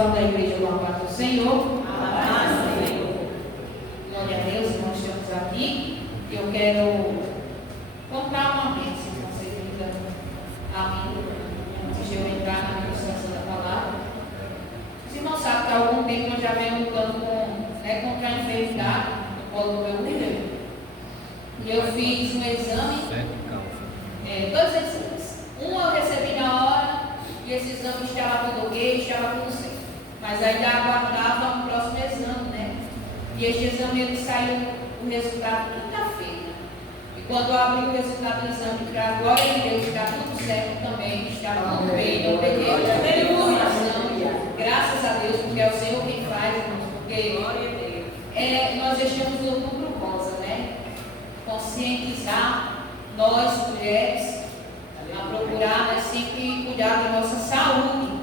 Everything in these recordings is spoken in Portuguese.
Fala da igreja do Amado do Senhor. Amado Senhor. Glória a Deus, nós estamos aqui. Eu quero contar uma vez, se vocês me dão a mim, antes de eu entrar na ministração da palavra. Os irmãos sabem que há algum tempo eu já venho lutando contra a enfermidade no colo do meu útero. E eu fiz um exame, dois exames. Um eu recebi na hora, e esse exame estava tudo ok, estava tudo certo. Mas ainda aguardava o próximo exame, né? E este exame ele saiu o resultado quinta-feira. E quando eu abri o resultado do exame, para a glória de Deus, está tudo certo também, estava tudo bem, eu peguei a informação. Graças a Deus, porque é o Senhor quem faz, irmãos, porque nós estamos no Outubro Rosa, né? Conscientizar nós, mulheres, a procurar, né, sempre cuidar da nossa saúde.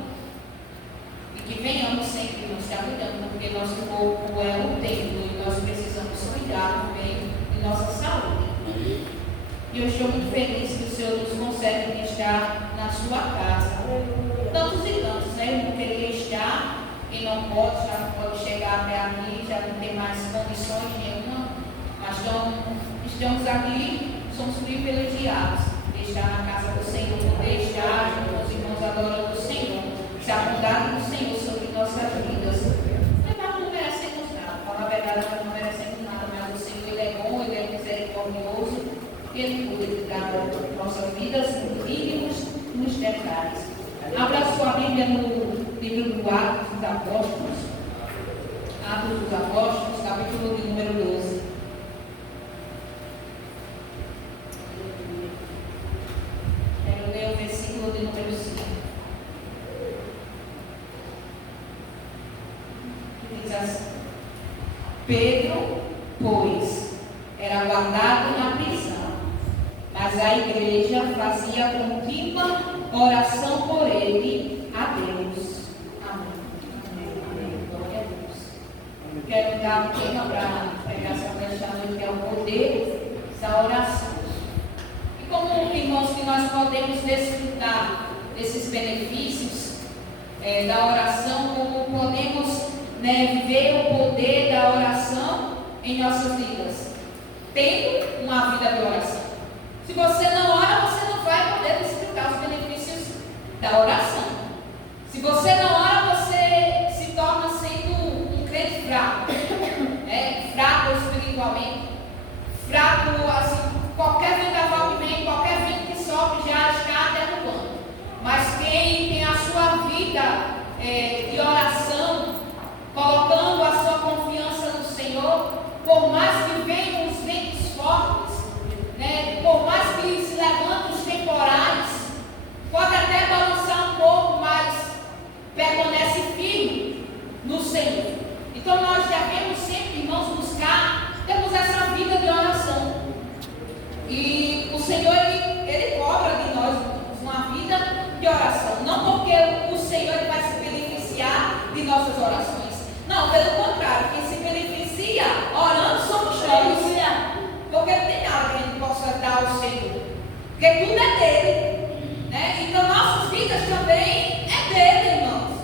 E que venhamos sempre nos estar cuidando, porque nosso corpo é um templo e nós precisamos cuidar também de nossa saúde. E eu estou muito feliz que o Senhor nos concede estar na sua casa. Tantos e tantos, né? Eu não queria estar, quem não pode, já não pode chegar até aqui, já não tem mais condições nenhuma. Mas estamos aqui, somos privilegiados de estar na casa do Senhor, poder estar junto com os irmãos adorando o Senhor, se a bondade do Senhor sobre nossas vidas. Nós não merecemos nada, para a verdade nós não merecemos nada, mas o Senhor ele é bom, ele é misericordioso, e ele cuida das nossas vidas mínimos nos detalhes. Abra sua Bíblia no livro do Atos dos Apóstolos, Atos dos Apóstolos, capítulo de número 12. Quero ler o versículo de número 5. Que diz assim: Pedro, pois, era guardado na prisão, mas a igreja fazia contínua oração por ele a Deus. Amém. Amém. Glória a Deus. Eu quero dar um tema para pregar esta noite, que é o poder da oração. E como, irmãos, que nós podemos desfrutar desses benefícios da oração, como podemos viver o poder da oração em nossas vidas? Tendo uma vida de oração. Se você não ora, você não vai poder desfrutar os benefícios da oração. Se você não ora, você se torna sendo um crente fraco, fraco espiritualmente, fraco, assim, qualquer vendaval que vem, qualquer vento que sopre já está derrubando. Mas quem tem a sua vida de oração, colocando a sua confiança no Senhor, por mais que venham os ventos fortes, por mais que se levantem os temporais, pode até balançar um pouco, mas permanece firme no Senhor. Então nós devemos sempre, irmãos, temos essa vida de oração. E o Senhor, ele cobra de nós uma vida de oração. Não porque o Senhor ele vai se beneficiar de nossas orações. Não, pelo contrário, quem se beneficia orando somos nós. Porque não tem nada que a gente possa dar ao Senhor. Porque tudo é dele. Então nossas vidas também é dele, irmãos.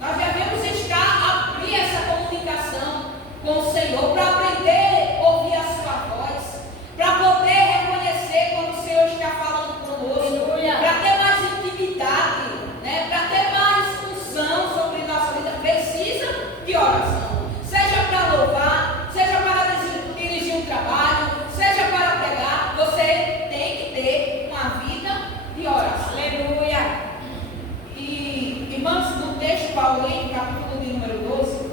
Nós devemos abrir essa comunicação com o Senhor para aprender a ouvir a sua voz, para poder reconhecer quando o Senhor está falando conosco, para ter mais intimidade, para ter mais função sobre nossa vida. Precisa de oração, seja para louvar, seja para dirigir um trabalho, seja para pregar. Você tem que ter uma vida de oração. Aleluia. E, irmãos, no texto paulino, capítulo de número 12,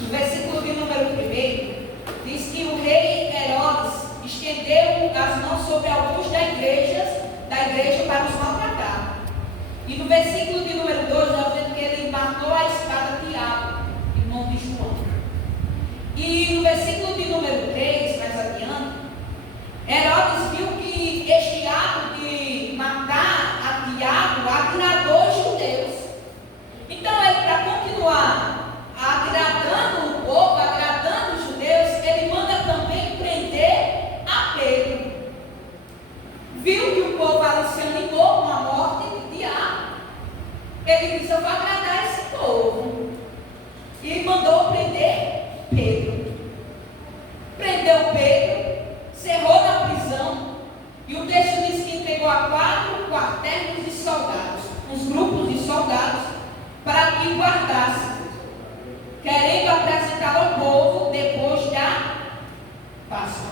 no versículo de número 1, diz que o rei Herodes estendeu as mãos sobre alguns da igreja para os maltratar. E no versículo de número 2, nós vemos que ele matou a espada Tiago, irmão de João. E no versículo de número 3, mais adiante, Herodes viu que este ato de matar a Tiago agradou os judeus. Então ele, para continuar agradando o povo, agradando os judeus, ele manda também prender a Pedro. Viu que o povo ali se animou com a morte de Tiago. Ele diz: eu vou agradar esse povo. e mandou prender Pedro. Prendeu Pedro, cerrou na prisão, e o texto diz que entregou a 4 quartéis de soldados, uns grupos de soldados, para que guardassem, querendo apresentar ao povo depois da Páscoa.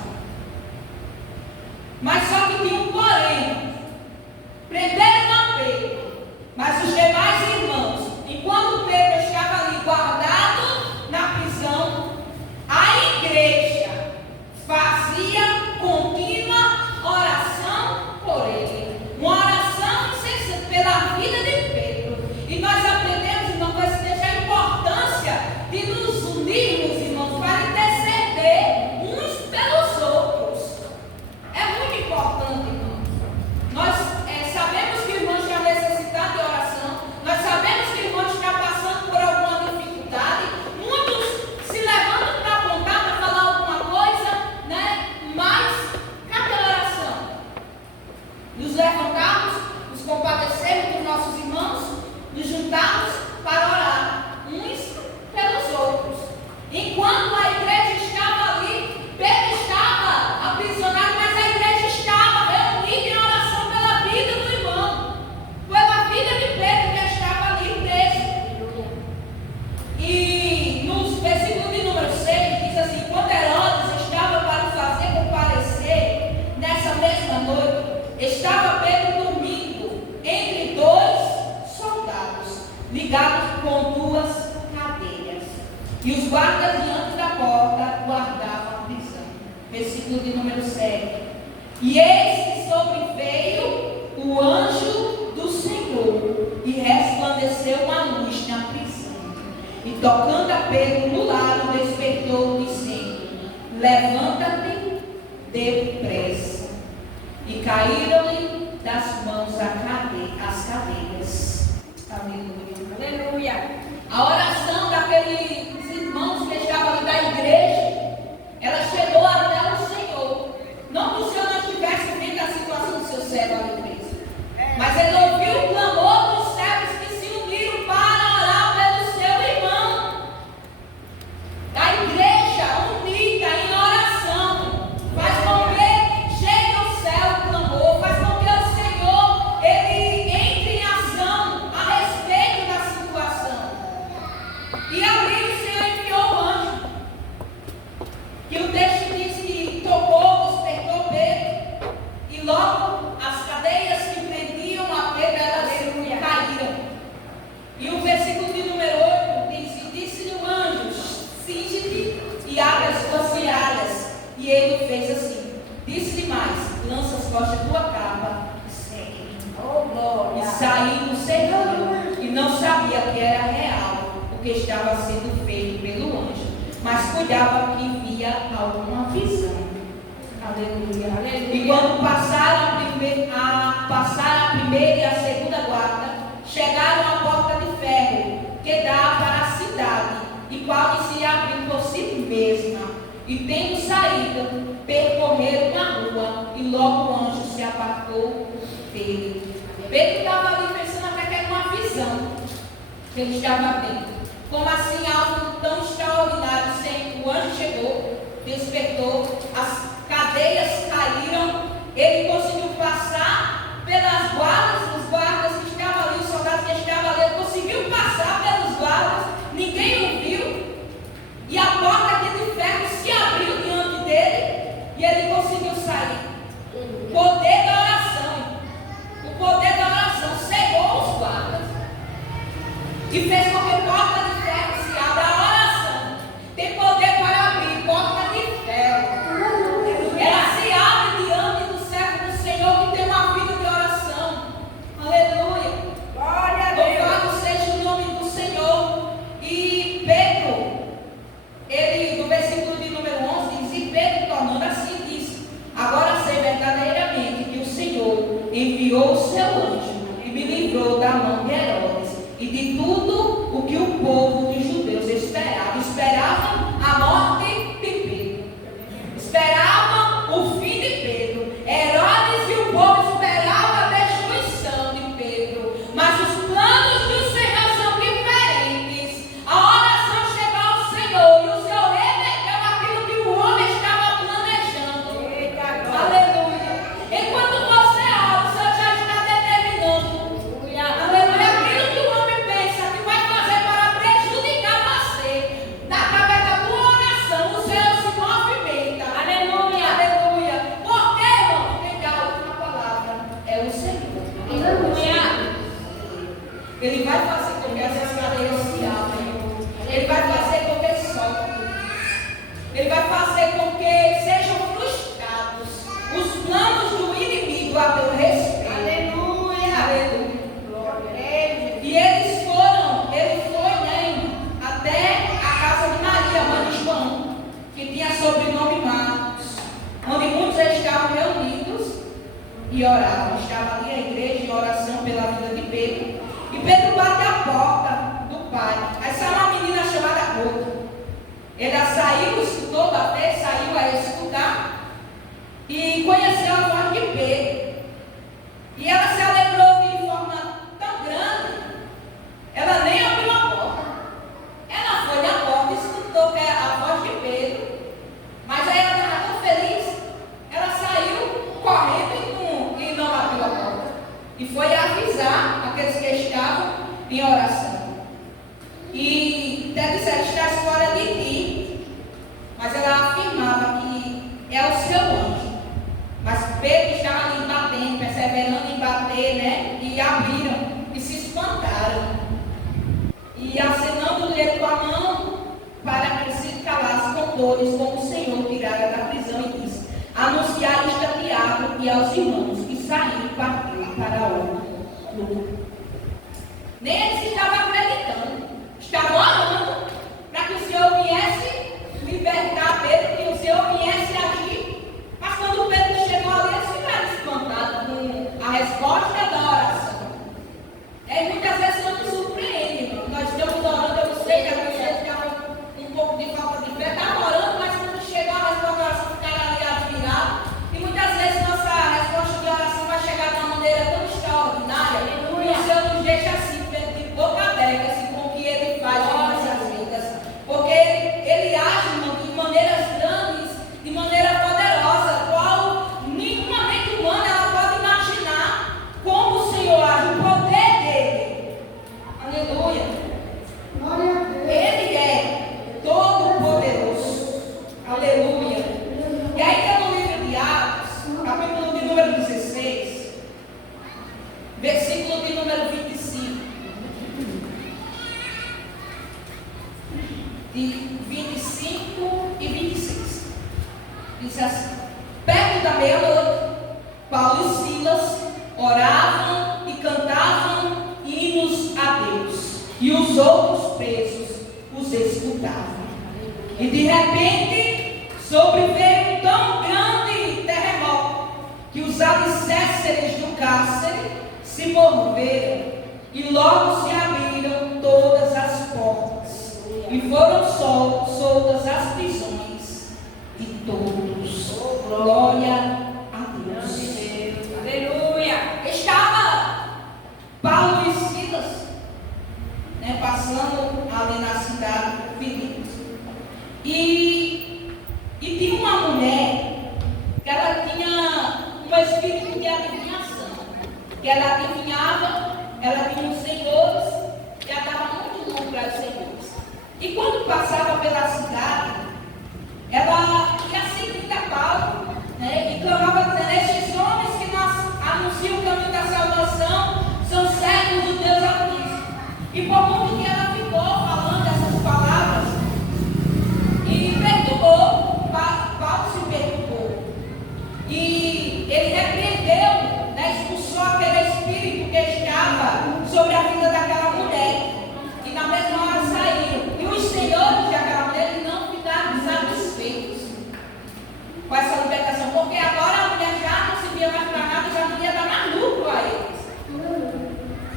Mas só que tinha um porém. Prenderam a Pedro, mas os demais irmãos, enquanto Pedro estava ali guardado na prisão, a igreja fazia contínua oração por ele. Uma oração incessante pela vida de Pedro. E nós aprendemos, irmão, com a importância de nos unirmos, irmãos, para interceder uns pelos outros. É muito importante, irmãos. Nós sabemos que o irmão está necessitado de oração. Nós sabemos que o irmão está passando por alguma dificuldade. Muitos se levantam para apontar, para falar alguma coisa, né? Mas cadê a oração? Nos levantamos, nos compadecemos dos nossos irmãos, nos juntamos para orar uns pelos outros. Enquanto a igreja estava ali, Pedro estava aprisionado, mas a igreja estava reunida em oração pela vida do irmão, pela vida de Pedro que estava ali preso. E no versículo de número 6 diz assim: quando Herodes estava para o fazer comparecer nessa mesma noite, estava Pedro dormindo entre 2 soldados, ligados com 2 cadeias. E os guardas diante da porta guardavam a prisão. Versículo de número 7. E eis que sobreveio o anjo do Senhor, e resplandeceu uma luz na prisão. E tocando a Pedro no lado, despertou, dizendo: levanta-te depressa. E caíram-lhe das mãos as cadeias. Aleluia. Aleluia. A oração daqueles irmãos que estavam ali da igreja, ela chegou até o Senhor. Não que o Senhor não estivesse vendo a situação do seu servo ali preso, mas ele ouviu o clamor dos servos que se uniram para orar pelo seu irmão. A igreja unida em oração faz com que chegue ao céu o clamor, faz com que o Senhor ele entre em ação a respeito da situação. E ali o Senhor enviou o anjo, que o texto diz que tocou, despertou Pedro, e logo as cadeias que prendiam a Pedro, elas caíram. E o versículo de número 8 diz: e disse-lhe o anjo: cinge-te e abre as tuas sandálias. E ele fez assim. Disse-lhe mais: lança as costas da tua capa e segue. Oh, glória. E saiu seguindo, e não sabia que era real o que estava sendo feito pelo anjo, mas cuidava que via alguma visão. Aleluia. Aleluia. E quando passaram a primeira e a segunda guarda, chegaram à porta de ferro que dá para a cidade, e qual se abriu por si mesma. E tendo saído, percorreram na rua, e logo o anjo se apartou dele. Pedro estava ali pensando até que era uma visão que ele estava vendo. Como assim algo tão extraordinário? Sem o anjo chegou, despertou, as cadeias caíram, ele conseguiu passar pelas guardas, os guardas que estavam ali, os soldados que estavam ali, ele conseguiu passar pelos guardas, ninguém o viu, e a porta aqui de ferro se abriu diante dele, e ele conseguiu sair. O poder da oração cegou os guardas, e fez com que a porta de ferro se abra. A oração tem poder para abrir porta de ferro. Ela se abre diante do servo do Senhor que tem uma vida de oração. Aleluia. Glória a Deus. Louvado seja o nome do Senhor. E Pedro, ele, no versículo de número 11, diz: e Pedro, tornando assim, disse: agora sei verdadeiramente que o Senhor enviou o seu anjo e me livrou da mão de Herodes e de tudo o que que essas cadeias se abrem. Ele vai fazer com que solte. Ele vai fazer com que sejam frustrados os planos do inimigo a teu respeito. Aleluia. Aleluia. E ele foi, né, até a casa de Maria, mãe de João, que tinha sobrenome Marcos, onde muitos estavam reunidos e oravam. Estava ali a igreja em oração pela vida de Pedro. E Pedro bate a porta do pai. Aí saiu uma menina chamada Rota. Ela saiu, escutou bater, saiu a escutar e conheceu a voz de Pedro. E ela se alegrou de forma tão grande, ela nem abriu a porta. Ela foi na porta e escutou a voz de Pedro. Mas aí ela estava tão feliz, ela saiu correndo e não abriu a porta. E foi avisar aqueles que estavam em oração. E até disseram: estás fora de ti. Mas ela afirmava que é o seu anjo. Mas Pedro estava ali batendo, perseverando em bater, né? E abriram e se espantaram. E acenando-lhe com a mão para que se calasse com dores, como o Senhor tirara da prisão, e disse: anunciar isto a Tiago e aos irmãos. E saiu e partiu para a obra. Nem eles estavam acreditando. Estavam orando para que o Senhor viesse libertar Pedro, que o Senhor viesse agir. Mas quando Pedro chegou ali, eles ficaram espantados com a resposta da oração. E muitas vezes não nos surpreende, irmão. Nós estamos orando, eu não sei que a gente ficava um pouco de falta de fé, estava orando, mas quando chegou a resposta da oração, ficaram ali admirados. E muitas vezes nossa resposta de oração vai chegar de uma maneira tão extraordinária, e o Senhor nos deixa assim, de boca aberta, assim, com o que Ele faz em nossas vidas. Porque Ele age, irmão, de maneiras grandes, de maneira poderosa, qual nenhuma mente humana ela pode imaginar como o Senhor age, o poder dele. Aleluia. Ele é todo poderoso. Aleluia. E aí está no livro de Atos, capítulo de número 16, versículo de número 25. De 25 e 26. Diz assim: perto da meia-noite, Paulo e Silas oravam e cantavam hinos a Deus, e os outros presos os escutavam. E de repente sobreveio um tão grande terremoto que os alicerces do cárcere se moveram e logo se abriram todas as portas e foram soltas as prisões de todos. Glória a Deus. Aleluia. Estava Paulo e Silas, né, passando ali na cidade de Filipos. E tinha uma mulher que ela tinha um espírito de adivinhação, que ela adivinhava, ela tinha uns senhores, e ela estava muito longe para os senhores. E quando passava pela cidade, ela ia seguindo a Paulo, né, e clamava dizendo: estes homens que nos anunciam o caminho da salvação são servos do Deus Altíssimo. E por muito que ela ficou falando essas palavras, e perturbou, Paulo se perturbou. E ele repreendeu, né, expulsou aquele espírito que estava sobre a vida daquela mulher. E na mesma hora saíram. E os senhores daquela mulher não ficaram satisfeitos com essa libertação, porque agora a mulher já não se via mais para nada, já não ia dar mais lucro a eles.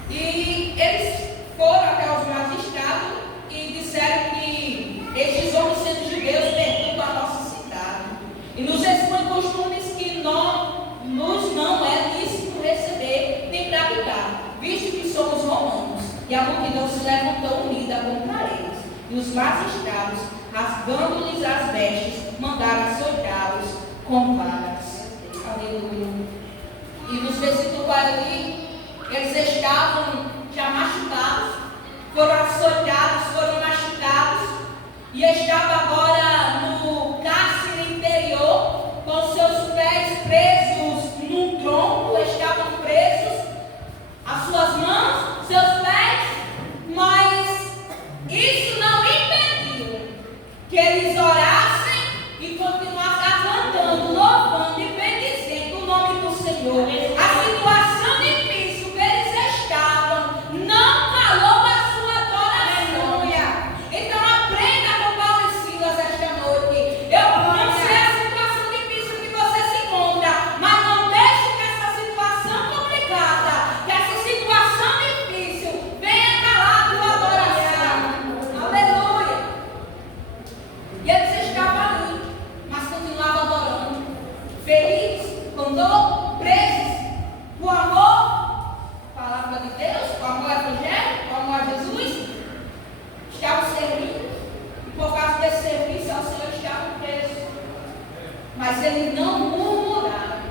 E eles foram até os magistrados e disseram que estes homens, sendo judeus, perturbam a nossa cidade e nos expõem costumes que nos não é lícito receber nem praticar, visto que somos romanos. E a multidão se levantou unida contra eles. E os magistrados, rasgando-lhes as vestes, mandaram açoitá-los com varas. Aleluia. E nos versículos ali, eles estavam já machucados, foram açoitados, foram machucados, e estavam agora no cárcere interior, com seus pés presos num tronco, estavam presos, as suas mãos, seus pés, mas Mas eles não murmuraram.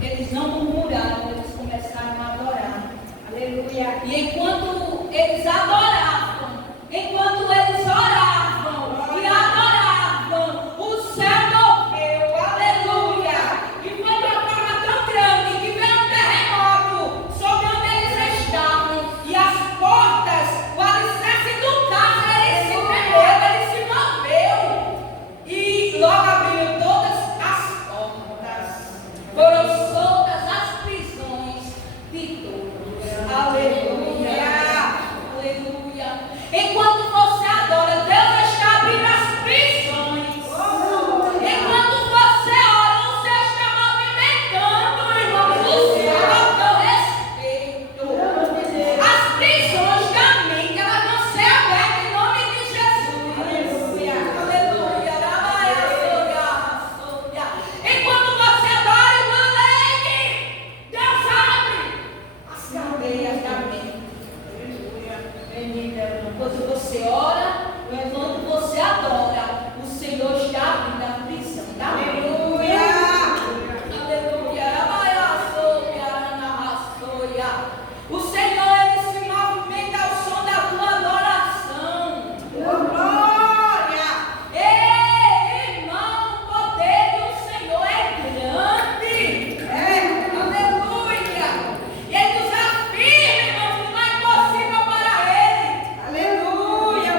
Eles não murmuraram, eles começaram a adorar. Aleluia. E enquanto eles adoravam, enquanto eles oravam e adoravam, o céu moveu. Aleluia. E foi de uma forma tão grande que veio um terremoto sobre onde eles estavam. E as portas, o alicerce do carro, ele se tremeu, ele se moveu. E logo abriram todas as portas. Foram soltas as prisões de todos. Aleluia. Aleluia. Enquanto você adora, Deus está abrindo as prisões. Enquanto você ora, o Senhor está movimentando, irmão, o céu ao teu respeito. As prisões da mente, elas vão ser abertas em nome de Jesus. Aleluia. Aleluia. Enquanto você adora, irmã Leide, Deus abre as cadeias da mente. Quando você ora, enquanto você adora, o Senhor está abrindo a prisão da mente. Aleluia. O Senhor, ele se movimenta ao som da tua adoração. Glória! Ei, irmão, o poder do Senhor é grande. Aleluia! E ele nos afirma, irmão, que não é impossível para ele. Aleluia!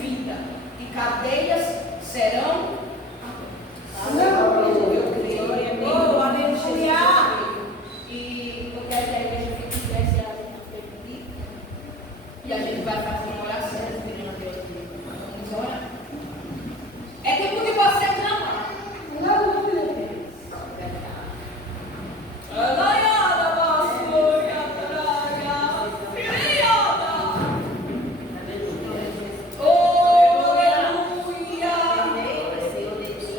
vida, e cadeias serão